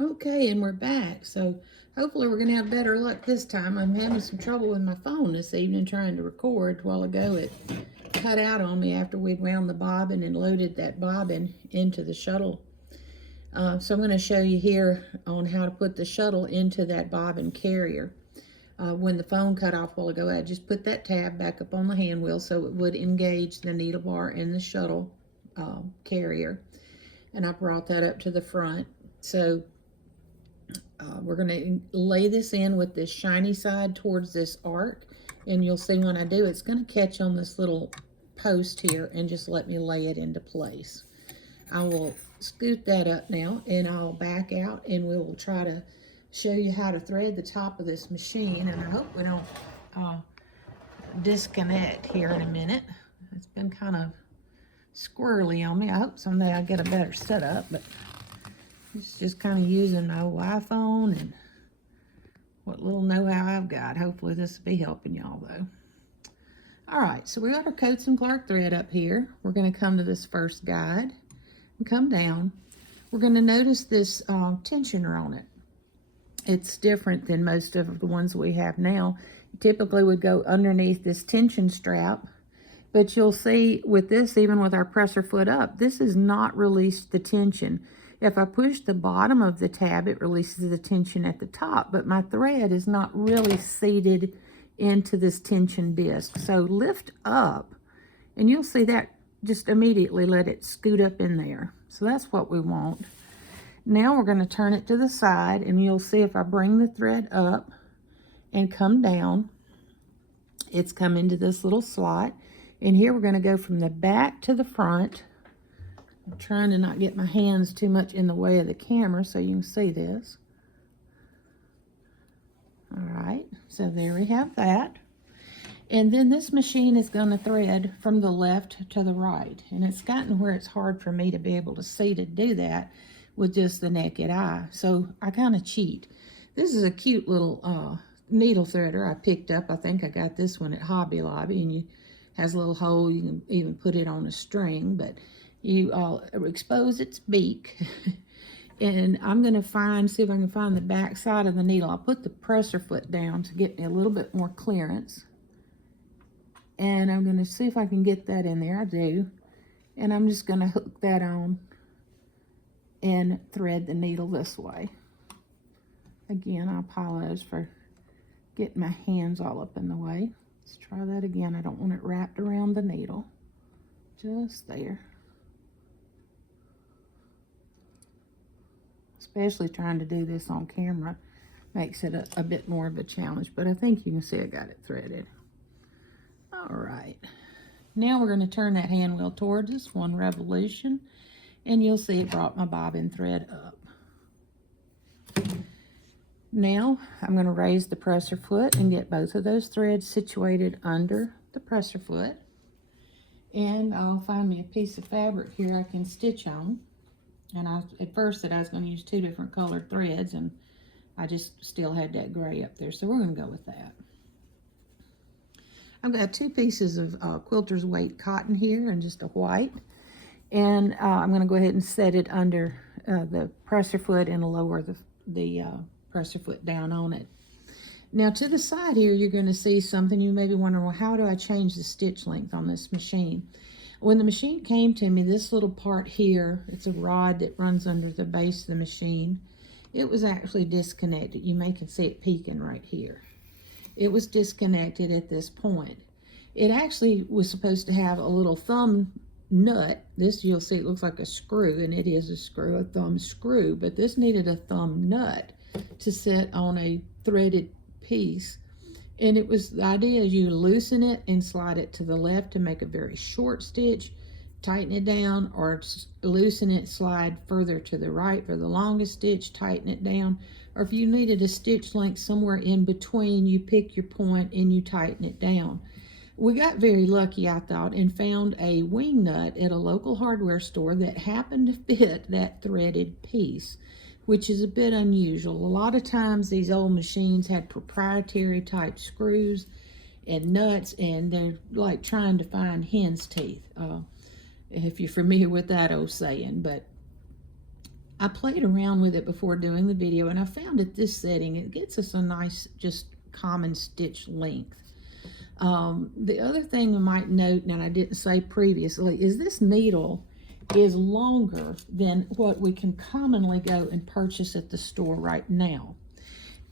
Okay, and we're back. So hopefully we're gonna have better luck this time. I'm having some trouble with my phone this evening trying to record. A while ago it cut out on me after we'd wound the bobbin and loaded that bobbin into the shuttle. So I'm going to show you here on how to put the shuttle into that bobbin carrier. When the phone cut off a while ago, I just put that tab back up on the hand wheel so it would engage the needle bar in the shuttle carrier. And I brought that up to the front. So we're going to lay this in with this shiny side towards this arc. And you'll see when I do, it's going to catch on this little post here and just let me lay it into place. I will scoot that up now and I'll back out and we will try to show you how to thread the top of this machine. And I hope we don't disconnect here in a minute. It's been kind of squirrely on me. I hope someday I'll get a better setup, but it's just kind of using my old iPhone and what little know-how I've got. Hopefully this will be helping y'all though. All right, so we got our Coats and Clark thread up here. We're going to come to this first guide and come down. We're going to notice this tensioner on it. It's different than most of the ones we have now. Typically would go underneath this tension strap, but you'll see with this, even with our presser foot up, this has not released the tension. If I push the bottom of the tab, it releases the tension at the top, but my thread is not really seated into this tension disc. So lift up and you'll see that just immediately let it scoot up in there. So that's what we want. Now we're going to turn it to the side and you'll see if I bring the thread up and come down, it's come into this little slot. And here we're going to go from the back to the front. I'm trying to not get my hands too much in the way of the camera so you can see this. All right, so there we have that. And then this machine is going to thread from the left to the right. And it's gotten where it's hard for me to be able to see to do that with just the naked eye. So I kind of cheat. This is a cute little needle threader I picked up. I think I got this one at Hobby Lobby, and it has a little hole. You can even put it on a string, but you expose its beak. And I'm going to see if I can find the back side of the needle. I'll put the presser foot down to get me a little bit more clearance. And I'm going to see if I can get that in there. I do. And I'm just going to hook that on and thread the needle this way. Again, I apologize for getting my hands all up in the way. Let's try that again. I don't want it wrapped around the needle. Just there. Especially trying to do this on camera makes it a bit more of a challenge, but I think you can see I got it threaded. All right, now we're going to turn that hand wheel towards us, 1 revolution, and you'll see it brought my bobbin thread up. Now I'm going to raise the presser foot and get both of those threads situated under the presser foot, and I'll find me a piece of fabric here I can stitch on. And at first I was going to use 2 different colored threads, and I just still had that gray up there. So we're going to go with that. I've got 2 pieces of quilter's weight cotton here and just a white. And I'm going to go ahead and set it under the presser foot and lower the presser foot down on it. Now to the side here, you're going to see something. You may be wondering, well, how do I change the stitch length on this machine? When the machine came to me, this little part here, it's a rod that runs under the base of the machine. It was actually disconnected. You may can see it peeking right here. It was disconnected at this point. It actually was supposed to have a little thumb nut. This, you'll see, it looks like a screw, and it is a screw, a thumb screw, but this needed a thumb nut to sit on a threaded piece. And it was, the idea is you loosen it and slide it to the left to make a very short stitch, tighten it down, or loosen it, slide further to the right for the longest stitch, tighten it down. Or if you needed a stitch length somewhere in between, you pick your point and you tighten it down. We got very lucky, I thought, and found a wing nut at a local hardware store that happened to fit that threaded piece, which is a bit unusual. A lot of times these old machines had proprietary type screws and nuts, and they're like trying to find hen's teeth, if you're familiar with that old saying. But I played around with it before doing the video, and I found at this setting, it gets us a nice, just common stitch length. The other thing I might note, and I didn't say previously, is this needle is longer than what we can commonly go and purchase at the store right now.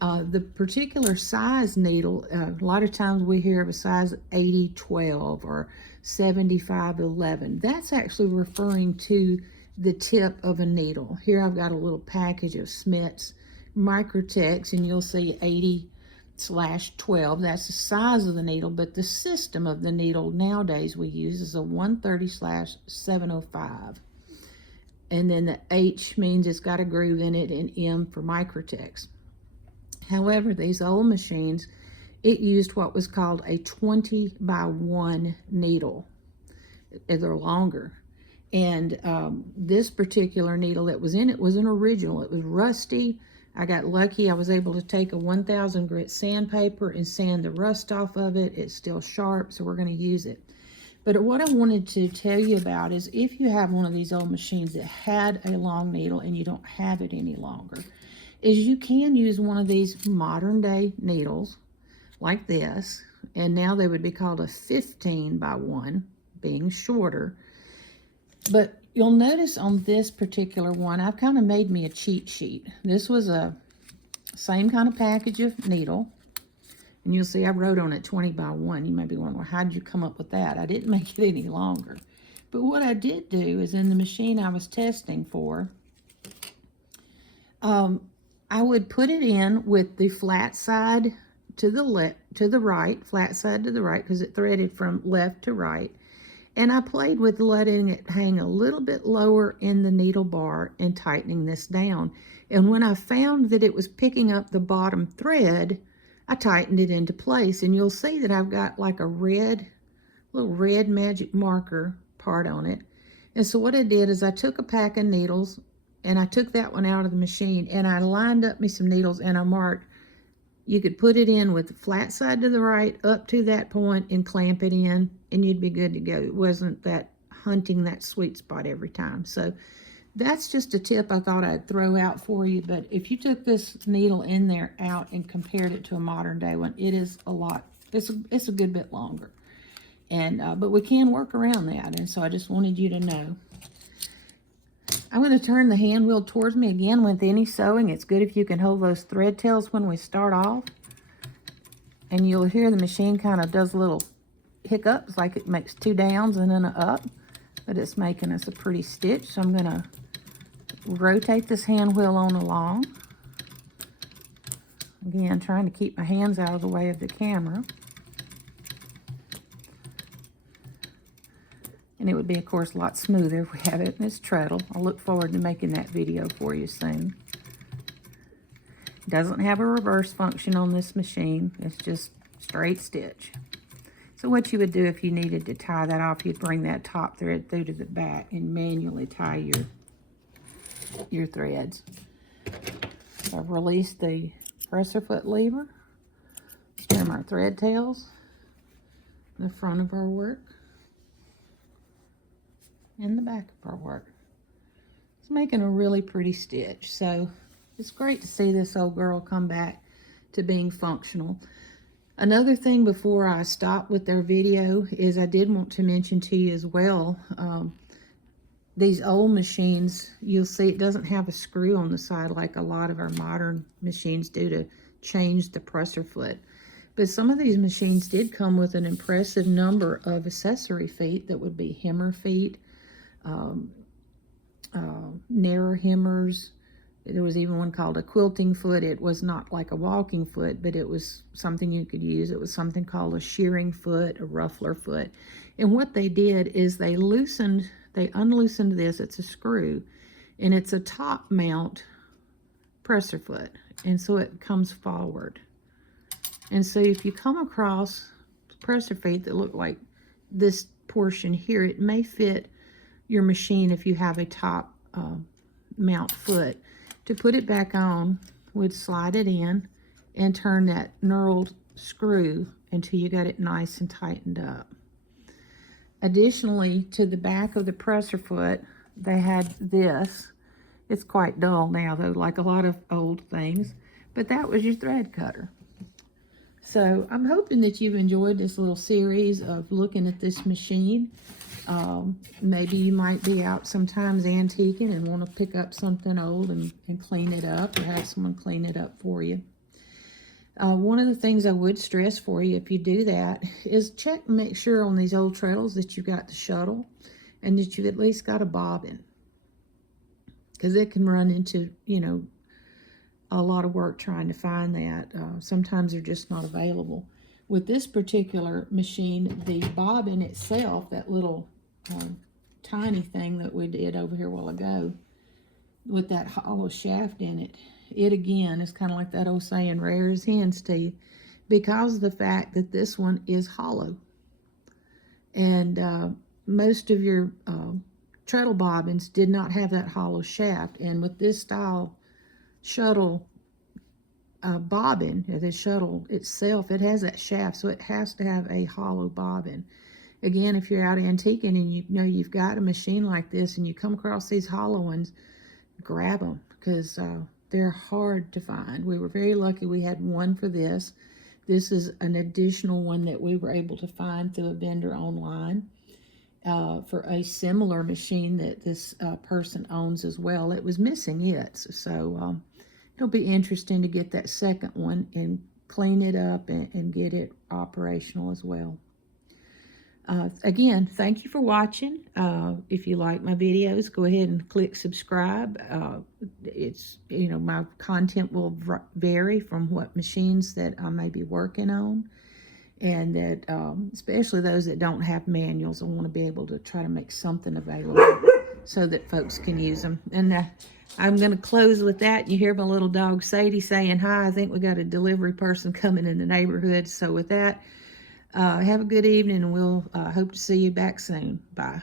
The particular size needle, a lot of times we hear of a size 80-12 or 75-11. That's actually referring to the tip of a needle. Here I've got a little package of Smith's Microtex, and you'll see 80/12. That's the size of the needle, but the system of the needle nowadays we use is a 130/705. And then the H means it's got a groove in it, and M for Microtex. However, these old machines, it used what was called a 20/1 needle. They're longer. And this particular needle that was in it was an original. It was rusty. I got lucky. I was able to take a 1000 grit sandpaper and sand the rust off of it. It's still sharp, so we're going to use it. But what I wanted to tell you about is if you have one of these old machines that had a long needle and you don't have it any longer, is you can use one of these modern day needles like this, and now they would be called a 15/1, being shorter. But you'll notice on this particular one, I've kind of made me a cheat sheet. This was a same kind of package of needle, and you'll see I wrote on it 20/1. You may be wondering, well, how did you come up with that? I didn't make it any longer. But what I did do is in the machine I was testing for, I would put it in with the flat side to the right, flat side to the right, because it threaded from left to right. And I played with letting it hang a little bit lower in the needle bar and tightening this down. And when I found that it was picking up the bottom thread, I tightened it into place. And you'll see that I've got like a little red magic marker part on it. And so what I did is I took a pack of needles, and I took that one out of the machine, and I lined up me some needles, and I marked, you could put it in with the flat side to the right up to that point and clamp it in, and you'd be good to go. It wasn't that hunting that sweet spot every time. So that's just a tip I thought I'd throw out for you. But if you took this needle in there out and compared it to a modern day one, it is a lot. It's a good bit longer. And but we can work around that, and so I just wanted you to know. I'm going to turn the hand wheel towards me again. With any sewing, it's good if you can hold those thread tails when we start off. And you'll hear the machine kind of does little hiccups, like it makes 2 downs and then an up. But it's making us a pretty stitch. So I'm going to rotate this hand wheel on along. Again, trying to keep my hands out of the way of the camera. And it would be, of course, a lot smoother if we have it in this treadle. I look forward to making that video for you soon. It doesn't have a reverse function on this machine. It's just straight stitch. So what you would do if you needed to tie that off, you'd bring that top thread through to the back and manually tie your threads. So I've released the presser foot lever. Let's trim our thread tails, the front of our work, and the back of our work. It's making a really pretty stitch. So it's great to see this old girl come back to being functional. Another thing before I stop with their video is I did want to mention to you as well, these old machines, you'll see it doesn't have a screw on the side like a lot of our modern machines do to change the presser foot. But some of these machines did come with an impressive number of accessory feet that would be hemmer feet, narrow hemmers. There was even one called a quilting foot. It was not like a walking foot, but it was something you could use. It was something called a shearing foot, a ruffler foot. And what they did is they unloosened this. It's a screw, and it's a top mount presser foot. And so it comes forward. And so if you come across presser feet that look like this portion here, it may fit your machine if you have a top mount foot. To put it back on, we'd slide it in and turn that knurled screw until you got it nice and tightened up. Additionally, to the back of the presser foot, they had this. It's quite dull now, though, like a lot of old things. But that was your thread cutter. So I'm hoping that you've enjoyed this little series of looking at this machine. Maybe you might be out sometimes antiquing and want to pick up something old and clean it up, or have someone clean it up for you. One of the things I would stress for you if you do that is check and make sure on these old treadles that you've got the shuttle and that you've at least got a bobbin, because it can run into, you know, a lot of work trying to find that. Sometimes they're just not available. With this particular machine, the bobbin itself, that little tiny thing that we did over here a while ago with that hollow shaft in it, it again is kind of like that old saying, rare as hen's teeth, because of the fact that this one is hollow. And most of your treadle bobbins did not have that hollow shaft. And with this style shuttle bobbin, the shuttle itself, it has that shaft, so it has to have a hollow bobbin. Again, if you're out antiquing and you know you've got a machine like this and you come across these hollow ones, grab them, because they're hard to find. We were very lucky we had one for this. This is an additional one that we were able to find through a vendor online for a similar machine that this person owns as well. It was missing it, so it'll be interesting to get that second one and clean it up and get it operational as well. Again, thank you for watching. If you like my videos, go ahead and click subscribe. It's, you know, my content will vary from what machines that I may be working on, and that especially those that don't have manuals, I want to be able to try to make something available so that folks can use them. And I'm going to close with that. You hear my little dog Sadie saying hi. I think we got a delivery person coming in the neighborhood. So with that, have a good evening, and we'll hope to see you back soon. Bye.